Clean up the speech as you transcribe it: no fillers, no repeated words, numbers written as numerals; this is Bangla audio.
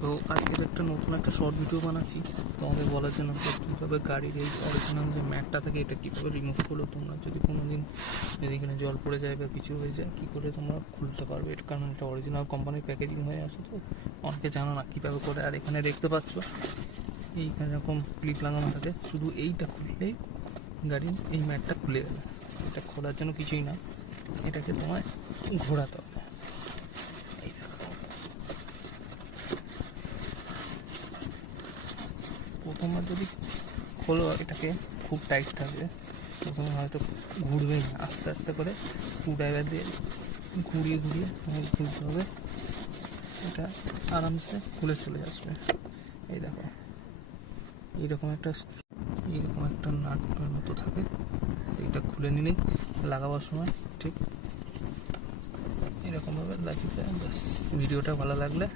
তো আজকের একটা নতুন একটা শর্ট ভিডিও বানাচ্ছি তোমাদের বলার জন্য যে কীভাবে গাড়ির এই অরিজিনাল যে ম্যাটটা থাকে এটা কীভাবে রিমুভ করো তোমরা, যদি কোনো দিন যদি এখানে জল পড়ে যায় বা কিছু হয়ে যায় কী করে তোমরা খুলতে পারবে। এটা কারণ এটা অরিজিনাল কোম্পানির প্যাকেজিং হয়ে আসে, তো অনেকে জানো না কীভাবে করে। আর এখানে দেখতে পাচ্ছ এইখানে এরকম ক্লিপ লাগানো থাকে, শুধু এইটা খুললেই গাড়ির এই ম্যাটটা খুলে যাবে। এটা খোলার জন্য কিছুই না, এটাকে তোমায় ঘোরাতে হবে। এই দেখো, প্রথমবার যদি খোলো এটাকে খুব টাইট থাকবে, প্রথমে হয়তো ঘুরবে না, আস্তে আস্তে করে স্ক্রু ড্রাইভার দিয়ে ঘুরিয়ে ঘুরিয়ে তোমাকে খুলতে হবে। এটা আরামসে খুলে চলে আসবে। এই দেখো, এইরকম একটা নাটের মতো থাকে, সেইটা খুলে নিলেই লাগাবার সময় ঠিক এরকমভাবে লাগিয়ে দেয়। ব্যাস, ভিডিওটা ভালো লাগলে